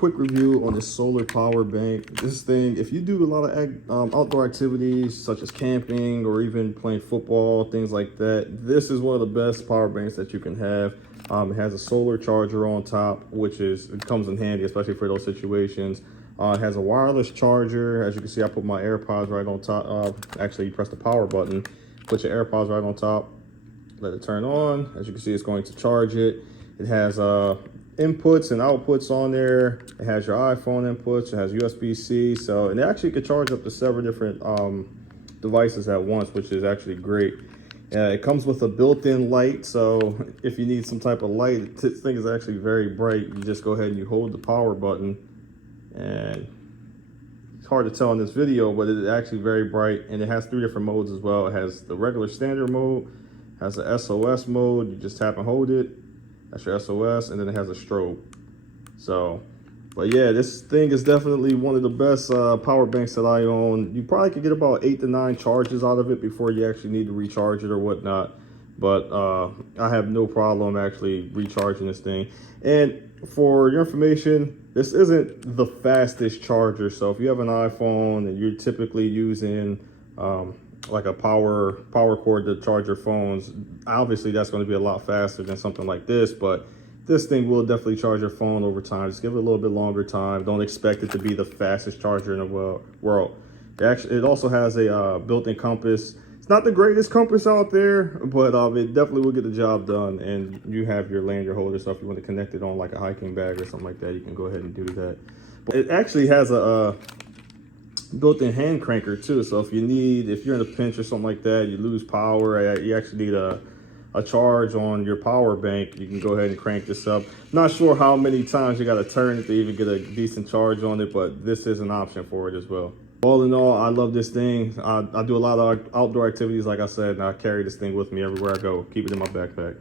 quick review on the Solar Powerbank. This thing, if you do a lot of outdoor activities such as camping or even playing football, things like that, this is one of the best power banks that you can have. It has a solar charger on top, it comes in handy, especially for those situations. It has a wireless charger. As you can see, I put my AirPods right on top. Actually, you press the power button, put your AirPods right on top, let it turn on. As you can see, it's going to charge it. It has inputs and outputs on there. It has your iPhone inputs. It has USB-C. And it actually could charge up to 7 different devices at once, which is actually great. It comes with a built-in light, so if you need some type of light, this thing is actually very bright. You just go ahead and you hold the power button, and it's hard to tell in this video, but it's actually very bright, and it has 3 different modes as well. It has the regular standard mode, has the SOS mode. You just tap and hold it. That's your SOS, and then it has a strobe. But yeah, this thing is definitely one of the best power banks that I own. You probably could get about 8 to 9 charges out of it before you actually need to recharge it or whatnot. But I have no problem actually recharging this thing. And for your information, this isn't the fastest charger. So if you have an iPhone and you're typically using like a power cord to charge your phones, obviously that's going to be a lot faster than something like this. But this thing will definitely charge your phone over time. Just give it a little bit longer time. Don't expect it to be the fastest charger in the world. It also has a built-in compass. It's not the greatest compass out there, but it definitely will get the job done. And you have your lanyard holder, so if you want to connect it on like a hiking bag or something like that, you can go ahead and do that. But it actually has a built-in hand cranker too. So if you're in a pinch or something like that, you lose power, you actually need a charge on your power bank, you can go ahead and crank this up. Not sure how many times you got to turn it to even get a decent charge on it, but this is an option for it as well. All in all, I love this thing. I do a lot of outdoor activities, like I said, and I carry this thing with me everywhere I go. Keep it in my backpack.